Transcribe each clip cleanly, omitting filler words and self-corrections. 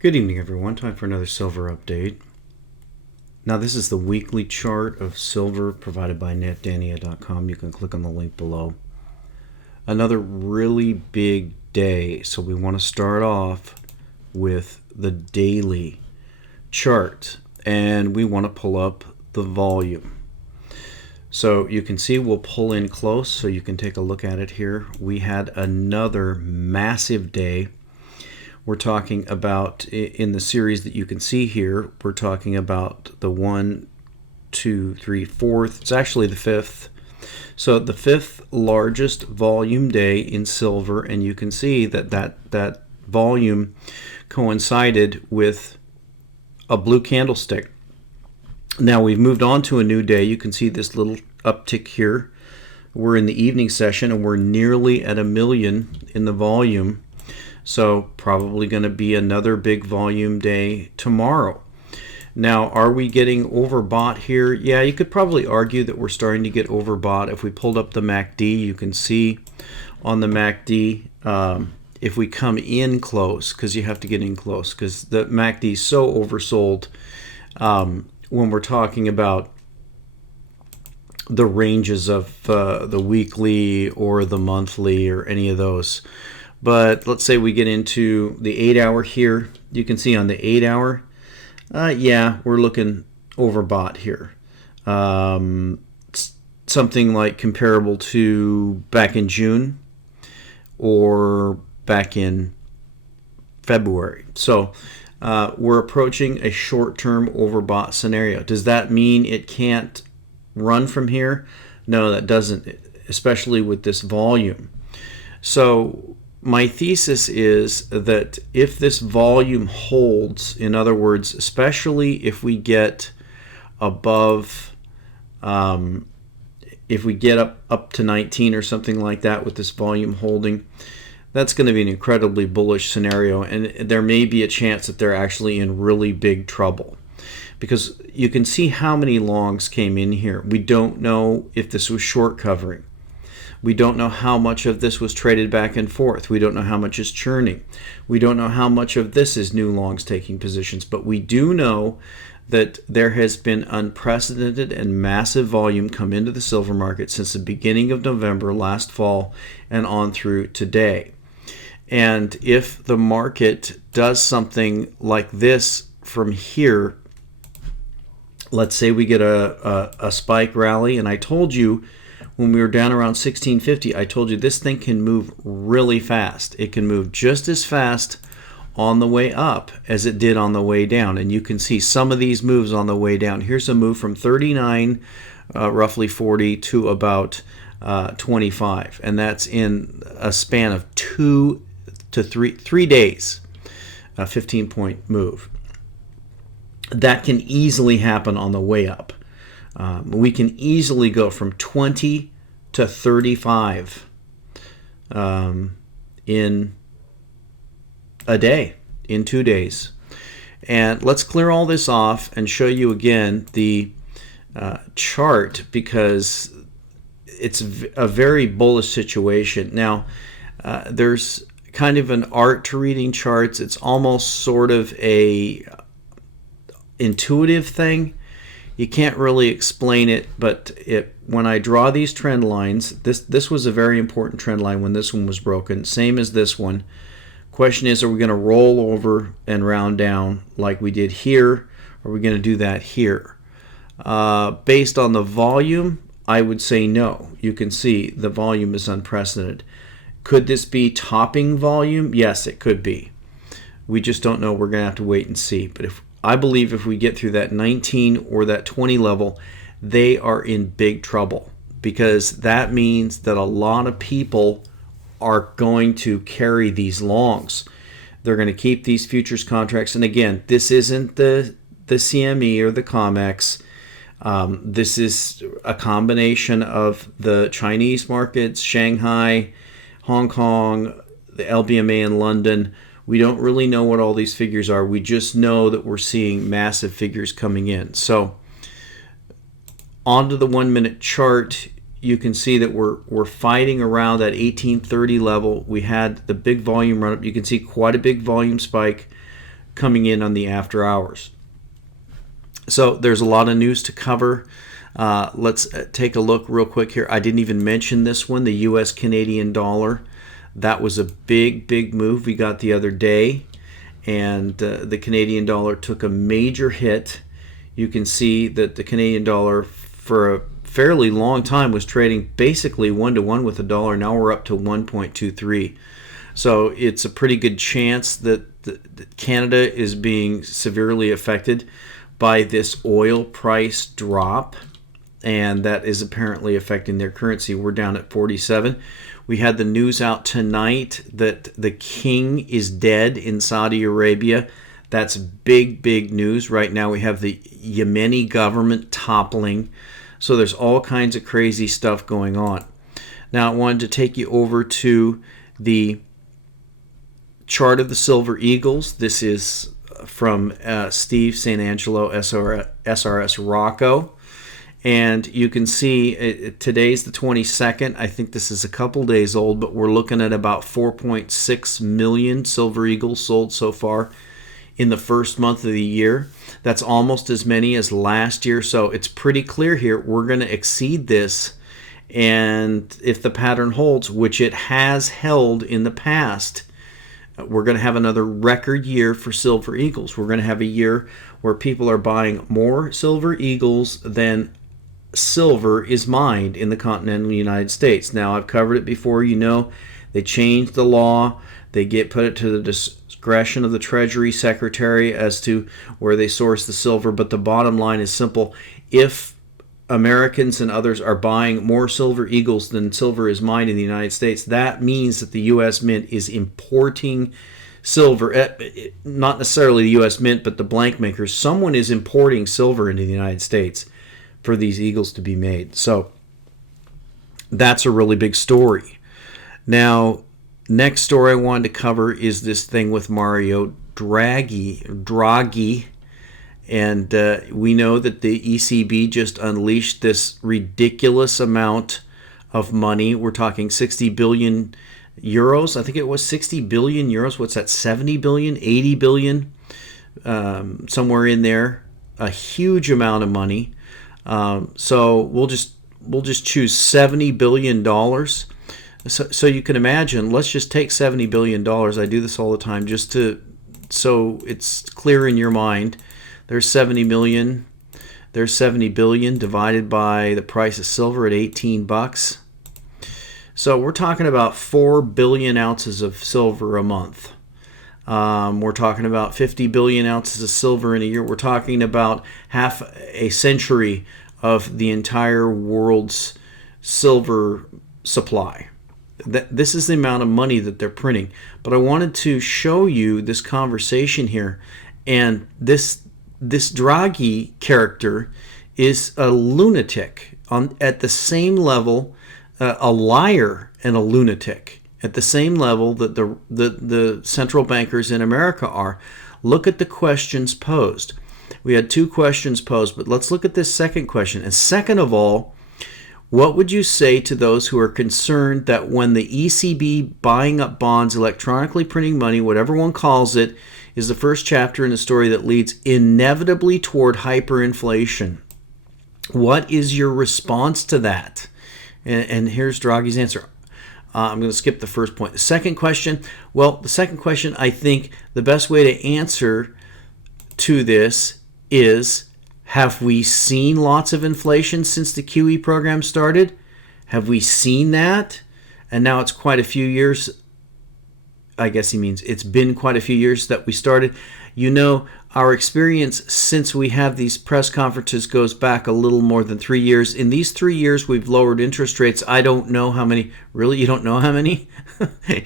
Good evening, everyone. Time for another silver update. Now, this is the weekly chart of silver provided by netdania.com. You can click on the link below. Another really big day, so we want to start off with the daily chart, and we want to pull up the volume. So you can see we'll pull in close so you can take a look at it here. We had another massive day. We're talking about, in the series that you can see here, we're talking about the 1, 2, 3, 4th. It's actually the 5th. So the 5th largest volume day in silver, and you can see that volume coincided with a blue candlestick. Now we've moved on to a new day. You can see this little uptick here. We're in the evening session, and we're nearly at 1 million in the volume. So probably going to be another big volume day tomorrow. Now, are we getting overbought here? Yeah, you could probably argue that we're starting to get overbought. If we pulled up the MACD, you can see on the MACD, if we come in close, because you have to get in close, because the MACD is so oversold when we're talking about the ranges of the weekly or the monthly or any of those. But let's say we get into the 8-hour here. You can see on the 8-hour, yeah, we're looking overbought here. Something like comparable to back in June or back in February. So we're approaching a short-term overbought scenario. Does that mean it can't run from here? No, that doesn't, especially with this volume. So my thesis is that if this volume holds, in other words, especially if we get above, if we get up to 19 or something like that with this volume holding, that's going to be an incredibly bullish scenario, and there may be a chance that they're actually in really big trouble. Because you can see how many longs came in here. We don't know if this was short covering. We don't know how much of this was traded back and forth. We don't know how much is churning. We don't know how much of this is new longs taking positions. But we do know that there has been unprecedented and massive volume come into the silver market since the beginning of November last fall and on through today. And if the market does something like this from here, let's say we get a spike rally, and I told you when we were down around 1650, I told you this thing can move really fast. It can move just as fast on the way up as it did on the way down. And you can see some of these moves on the way down. Here's a move from 39, roughly 40, to about 25. And that's in a span of 2 to 3 days, a 15-point move. That can easily happen on the way up. We can easily go from 20 to 35 in a day, in 2 days. And let's clear all this off and show you again the chart, because it's a very bullish situation. Now, there's kind of an art to reading charts. It's almost sort of a intuitive thing. You can't really explain it, but when I draw these trend lines, this was a very important trend line when this one was broken, same as this one. Question is, are we going to roll over and round down like we did here? Or are we going to do that here? Based on the volume, I would say no. You can see the volume is unprecedented. Could this be topping volume? Yes, it could be. We just don't know. We're going to have to wait and see. But I believe if we get through that 19 or that 20 level, they are in big trouble, because that means that a lot of people are going to carry these longs. They're going to keep these futures contracts. And again, this isn't the CME or the COMEX. This is a combination of the Chinese markets, Shanghai, Hong Kong, the LBMA in London. We don't really know what all these figures are. We just know that we're seeing massive figures coming in. So onto the 1-minute chart, you can see that we're fighting around that 1830 level. We had the big volume run up. You can see quite a big volume spike coming in on the after hours. So there's a lot of news to cover. Let's take a look real quick here. I didn't even mention this one, the U.S. Canadian dollar. That was a big move we got the other day, and the Canadian dollar took a major hit. You can see that the Canadian dollar for a fairly long time was trading basically 1-to-1 with the dollar. Now we're up to 1.23. So it's a pretty good chance that Canada is being severely affected by this oil price drop, and that is apparently affecting their currency. We're down at 47. We had the news out tonight that the king is dead in Saudi Arabia. That's big news. Right now we have the Yemeni government toppling. So there's all kinds of crazy stuff going on. Now I wanted to take you over to the chart of the Silver Eagles. This is from Steve St. Angelo, SRS Rocco. And you can see today's the 22nd. I think this is a couple days old, but we're looking at about 4.6 million Silver Eagles sold so far in the first month of the year. That's almost as many as last year. So it's pretty clear here we're going to exceed this. And if the pattern holds, which it has held in the past, we're going to have another record year for Silver Eagles. We're going to have a year where people are buying more Silver Eagles than silver is mined in the continental United States. Now, I've covered it before. You know, they changed the law. They put it to the discretion of the Treasury Secretary as to where they source the silver. But the bottom line is simple. If Americans and others are buying more Silver Eagles than silver is mined in the United States, that means that the U.S. Mint is importing silver. Not necessarily the U.S. Mint, but the blank makers. Someone is importing silver into the United States for these Eagles to be made. So that's a really big story. Now, next story I wanted to cover is this thing with Mario Draghi. And we know that the ECB just unleashed this ridiculous amount of money. We're talking 60 billion euros. I think it was 60 billion euros. What's that, 70 billion, 80 billion? Somewhere in there. A huge amount of money. So we'll just choose $70 billion. So you can imagine, let's just take $70 billion. I do this all the time just so it's clear in your mind. There's 70 million. There's 70 billion divided by the price of silver at $18. So we're talking about 4 billion ounces of silver a month. We're talking about 50 billion ounces of silver in a year. We're talking about half a century of the entire world's silver supply. This is the amount of money that they're printing. But I wanted to show you this conversation here. And this Draghi character is a lunatic at the same level, a liar and a lunatic at the same level that the central bankers in America are. Look at the questions posed. We had 2 questions posed, but let's look at this second question. And second of all, what would you say to those who are concerned that when the ECB buying up bonds, electronically printing money, whatever one calls it, is the first chapter in a story that leads inevitably toward hyperinflation? What is your response to that? And here's Draghi's answer. I'm going to skip the first point. The second question, I think the best way to answer to this is, have we seen lots of inflation since the QE program started? Have we seen that? And now it's quite a few years. I guess he means it's been quite a few years that we started. You know, our experience since we have these press conferences goes back a little more than 3 years. In these 3 years, we've lowered interest rates. I don't know how many. Really? You don't know how many?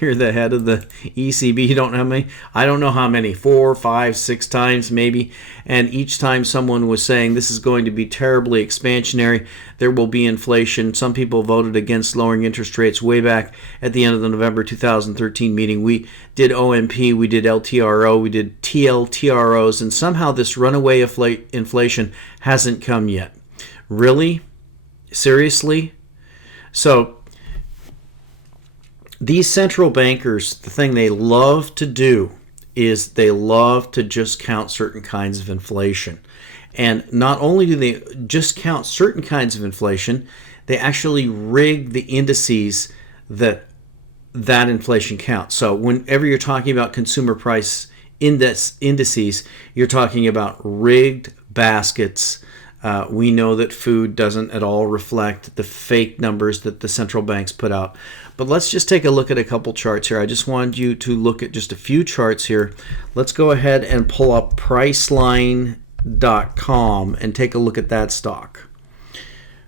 You're the head of the ECB. You don't know how many? I don't know how many. 4, 5, 6 times maybe. And each time someone was saying this is going to be terribly expansionary, there will be inflation. Some people voted against lowering interest rates way back at the end of the November 2013 meeting. We did OMP, we did LTRO, we did TLTROs, and somehow this runaway inflation hasn't come yet. Really? Seriously? So these central bankers, the thing they love to do is they love to just count certain kinds of inflation. And not only do they just count certain kinds of inflation, they actually rig the indices that inflation counts. So whenever you're talking about consumer price indices, you're talking about rigged baskets. We know that food doesn't at all reflect the fake numbers that the central banks put out. But let's just take a look at a couple charts here. I just wanted you to look at just a few charts here. Let's go ahead and pull up Priceline.com and take a look at that stock.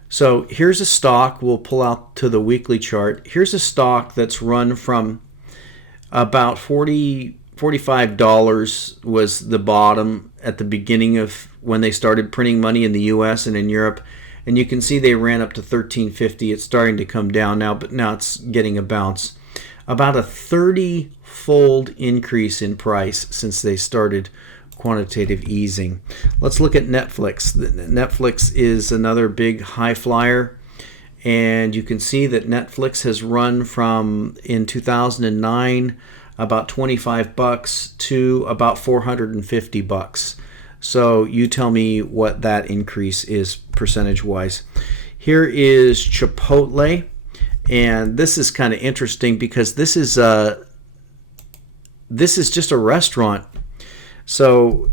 So here's a stock. We'll pull out to the weekly chart. Here's a stock that's run from about $45 was the bottom at the beginning of when they started printing money in the US and in Europe. And you can see they ran up to $13.50. It's starting to come down now, but now it's getting a bounce. About a 30-fold increase in price since they started quantitative easing. Let's look at Netflix. Netflix is another big high flyer, and you can see that Netflix has run from in 2009 about $25 to about $450. So you tell me what that increase is percentage wise. Here is Chipotle, and this is kind of interesting because this is just a restaurant. So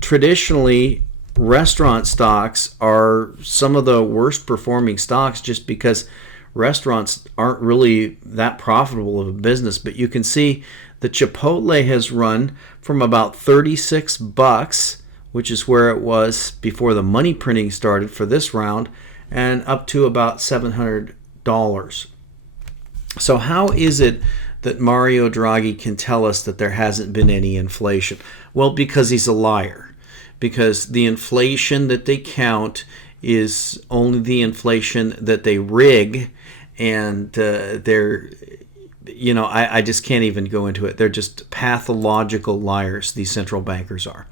traditionally, restaurant stocks are some of the worst performing stocks just because restaurants aren't really that profitable of a business. But you can see the Chipotle has run from about $36, which is where it was before the money printing started for this round, and up to about $700. So how is it that Mario Draghi can tell us that there hasn't been any inflation? Well, because he's a liar. Because the inflation that they count is only the inflation that they rig, and I just can't even go into it. They're just pathological liars, these central bankers are.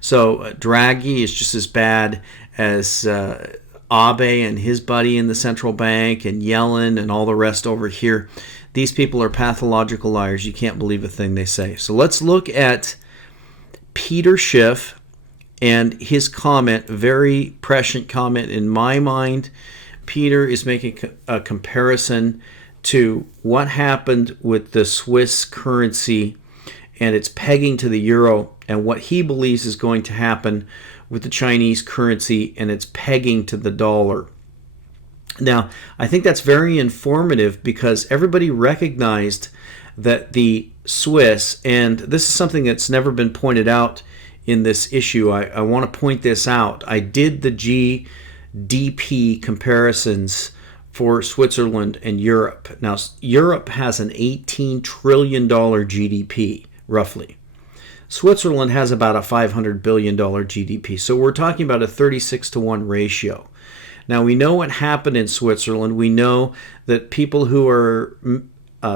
So Draghi is just as bad as Abe and his buddy in the central bank, and Yellen and all the rest over here. These people are pathological liars. You can't believe a thing they say. So let's look at Peter Schiff and his comment, very prescient comment in my mind. Peter is making a comparison to what happened with the Swiss currency and its pegging to the euro, and what he believes is going to happen with the Chinese currency and its pegging to the dollar. Now, I think that's very informative because everybody recognized that the Swiss, and this is something that's never been pointed out in this issue. I want to point this out. I did the GDP comparisons for Switzerland and Europe. Now, Europe has an $18 trillion GDP, roughly. Switzerland has about a $500 billion GDP. So we're talking about a 36-to-1 ratio. Now, we know what happened in Switzerland. We know that people who are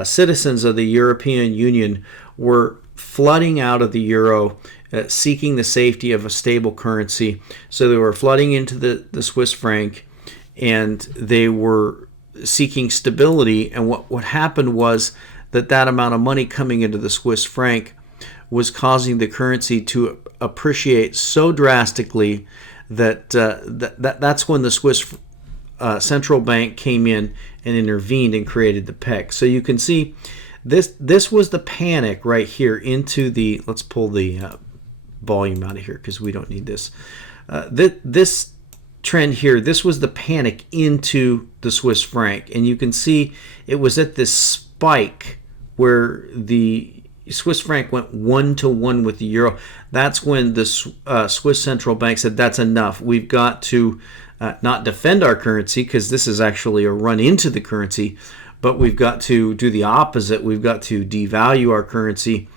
citizens of the European Union were flooding out of the euro, seeking the safety of a stable currency. So they were flooding into the Swiss franc, and they were seeking stability. And what happened was that amount of money coming into the Swiss franc was causing the currency to appreciate so drastically that that's when the Swiss central bank came in and intervened and created the peg. So you can see this was the panic right here into the, let's pull the volume out of here because we don't need this. This trend here, this was the panic into the Swiss franc, and you can see it was at this spike where the Swiss franc went 1-to-1 with the euro. That's when the Swiss central bank said, that's enough. We've got to not defend our currency, because this is actually a run into the currency, but we've got to do the opposite. We've got to devalue our currency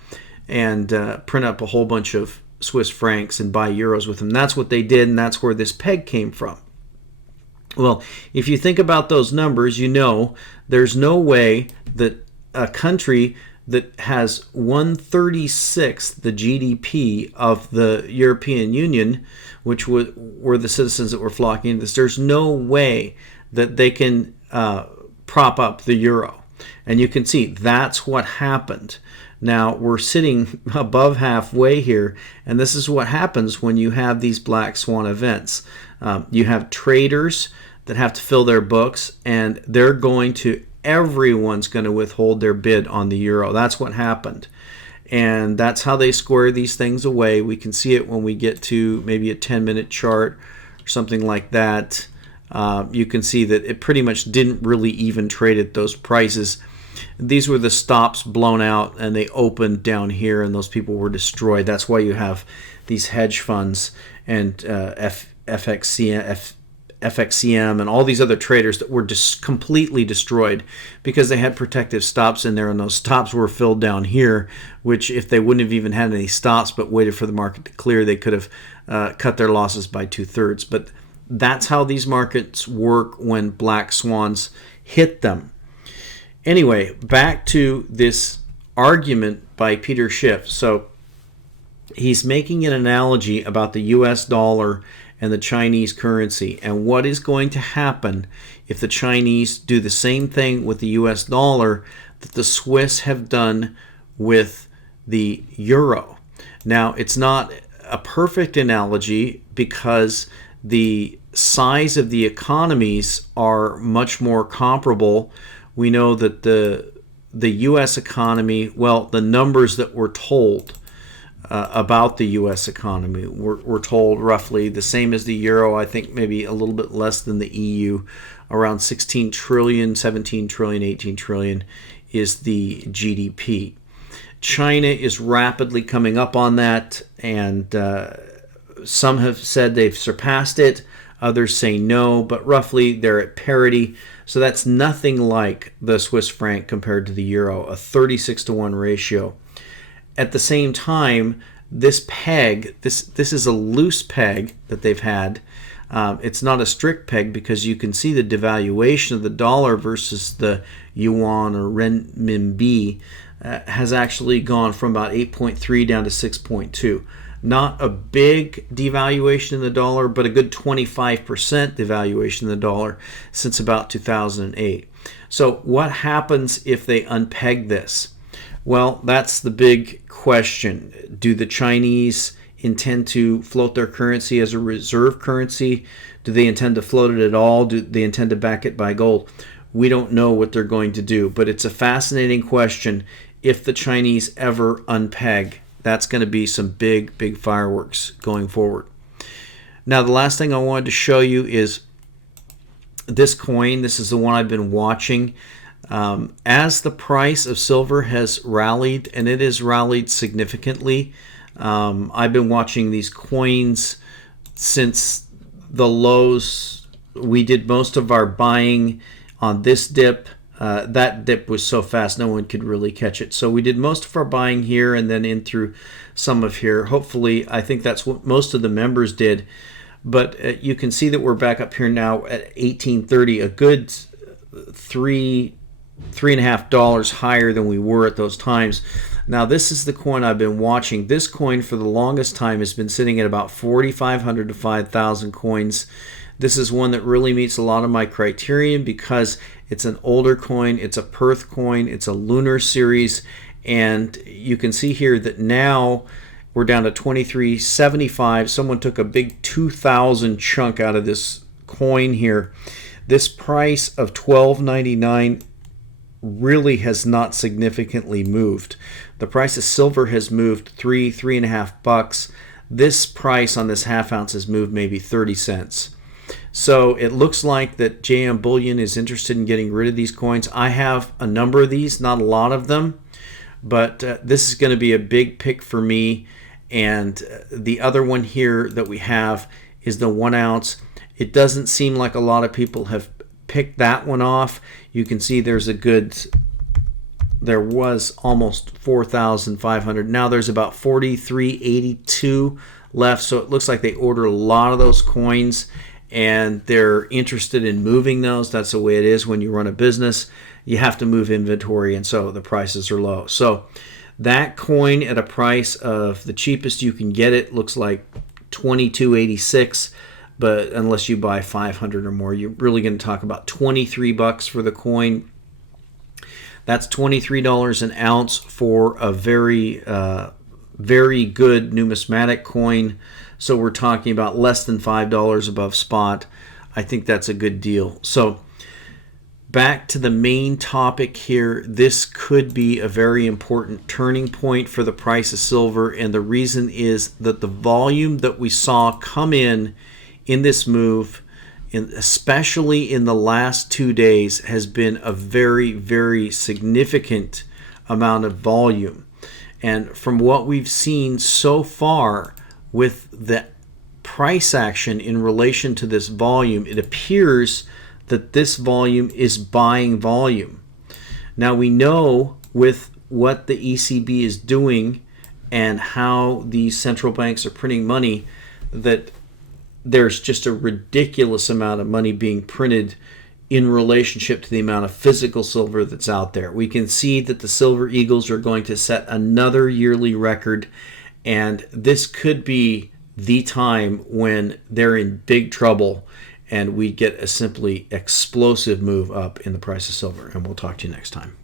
and print up a whole bunch of Swiss francs and buy euros with them. That's what they did, and that's where this peg came from. Well, if you think about those numbers, you know there's no way that a country that has 1/36 the GDP of the European Union, which were the citizens that were flocking into this, there's no way that they can prop up the euro. And you can see that's what happened. Now we're sitting above halfway here, and this is what happens when you have these black swan events. You have traders that have to fill their books, and everyone's going to withhold their bid on the euro. That's what happened. And that's how they square these things away. We can see it when we get to maybe a 10-minute chart or something like that. You can see that it pretty much didn't really even trade at those prices. These were the stops blown out, and they opened down here, and those people were destroyed. That's why you have these hedge funds and FXCM and all these other traders that were just completely destroyed because they had protective stops in there, and those stops were filled down here, which if they wouldn't have even had any stops but waited for the market to clear, they could have cut their losses by 2/3. But that's how these markets work when black swans hit them. Anyway, back to this argument by Peter Schiff. So he's making an analogy about the US dollar and the Chinese currency, and what is going to happen if the Chinese do the same thing with the US dollar that the Swiss have done with the euro. Now, it's not a perfect analogy because the size of the economies are much more comparable. We know that the U.S. economy, well, the numbers that were told about the U.S. economy were told roughly the same as the euro. I think maybe a little bit less than the EU. Around 16 trillion, 17 trillion, 18 trillion is the GDP. China is rapidly coming up on that, and some have said they've surpassed it. Others say no, but roughly they're at parity. So that's nothing like the Swiss franc compared to the euro, a 36-to-1 ratio. At the same time, this peg, this is a loose peg that they've had. It's not a strict peg because you can see the devaluation of the dollar versus the yuan or renminbi has actually gone from about 8.3 down to 6.2. Not a big devaluation in the dollar, but a good 25% devaluation in the dollar since about 2008. So what happens if they unpeg this? Well, that's the big question. Do the Chinese intend to float their currency as a reserve currency? Do they intend to float it at all? Do they intend to back it by gold? We don't know what they're going to do, but it's a fascinating question. If the Chinese ever unpeg, that's going to be some big, big fireworks going forward. Now, the last thing I wanted to show you is this coin. This is the one I've been watching. As the price of silver has rallied, and it has rallied significantly, I've been watching these coins since the lows. We did most of our buying on this dip. That dip was so fast no one could really catch it. So we did most of our buying here and then in through some of here. Hopefully, I think that's what most of the members did. But you can see that we're back up here now at 1830, a good $3.50 higher than we were at those times. Now, this is the coin I've been watching. This coin for the longest time has been sitting at about 4,500 to 5,000 coins. This is one that really meets a lot of my criterion because it's an older coin, it's a Perth coin, it's a lunar series, and you can see here that now we're down to 2375. Someone took a big 2,000 chunk out of this coin here. This price of $12.99 really has not significantly moved. The price of silver has moved $3.50. This price on this half ounce has moved maybe 30 cents. So it looks like that JM Bullion is interested in getting rid of these coins. I have a number of these, not a lot of them, but this is going to be a big pick for me. And the other one here that we have is the 1 ounce. It doesn't seem like a lot of people have picked that one off. You can see there was almost 4,500. Now there's about 4,382 left. So it looks like they ordered a lot of those coins and they're interested in moving those. That's the way it is when you run a business. You have to move inventory, and so the prices are low. So that coin at a price of the cheapest you can get it looks like $22.86, but unless you buy 500 or more, you're really going to talk about $23 for the coin. That's $23 an ounce for a very good numismatic coin. So we're talking about less than $5 above spot. I think that's a good deal. So back to the main topic here, this could be a very important turning point for the price of silver, and the reason is that the volume that we saw come in this move, especially in the last 2 days, has been a very, very significant amount of volume. And from what we've seen so far with the price action in relation to this volume, it appears that this volume is buying volume. Now we know with what the ECB is doing and how these central banks are printing money that there's just a ridiculous amount of money being printed in relationship to the amount of physical silver that's out there. We can see that the Silver Eagles are going to set another yearly record, and this could be the time when they're in big trouble and we get a simply explosive move up in the price of silver. And we'll talk to you next time.